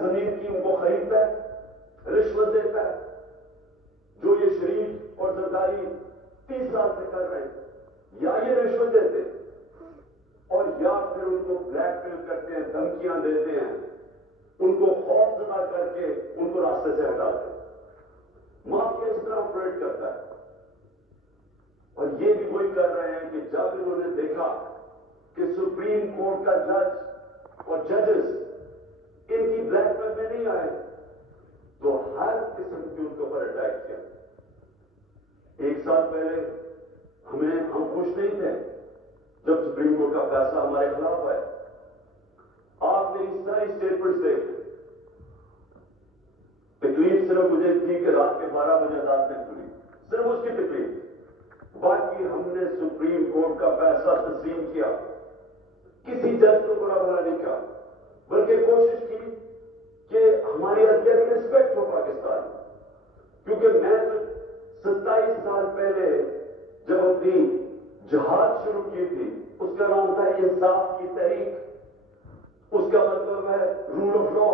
زمین کی ان کو خریدتا ہے، رشوت دیتا ہے، جو یہ شریف اور زرداری 30 سال سے کر رہے ہیں، یا یہ رشوت دیتے اور یا پھر ان کو بلیک میل کرتے ہیں، دھمکیاں دیتے ہیں، ان کو خوف زدہ کر کے ان کو راستے سے ہٹاتے ہیں۔ مافیا اس طرح آپریٹ کرتا ہے، اور یہ بھی وہی کر رہے ہیں کہ جب انہوں نے دیکھا کہ سپریم کورٹ کا جج اور ججز ان کی بلیک میل میں نہیں آئے تو ہر قسم کی ان کے اوپر اٹیک کیا۔ 1 سال پہلے ہم خوش نہیں تھے جب سپریم کورٹ کا فیصلہ ہمارے خلاف آیا۔ آپ نے اس ساری اسٹیٹمنٹس دیکھیں، تکلیف صرف مجھے تھی کہ رات کے 12 بجے عدالتیں کھلی، صرف اس کی تکلیف، باقی ہم نے سپریم کورٹ کا فیصلہ تسلیم کیا، کسی جج کو برا بھلا نہیں کیا، بلکہ کوشش کی کہ ہماری عدلیہ کی رسپیکٹ ہو پاکستان میں۔ کیونکہ میں 27 سال پہلے جب اپنی جہاد شروع کی تھی، اس کا نام تھا انصاف کی تحریک، اس کا مطلب ہے رول آف لا۔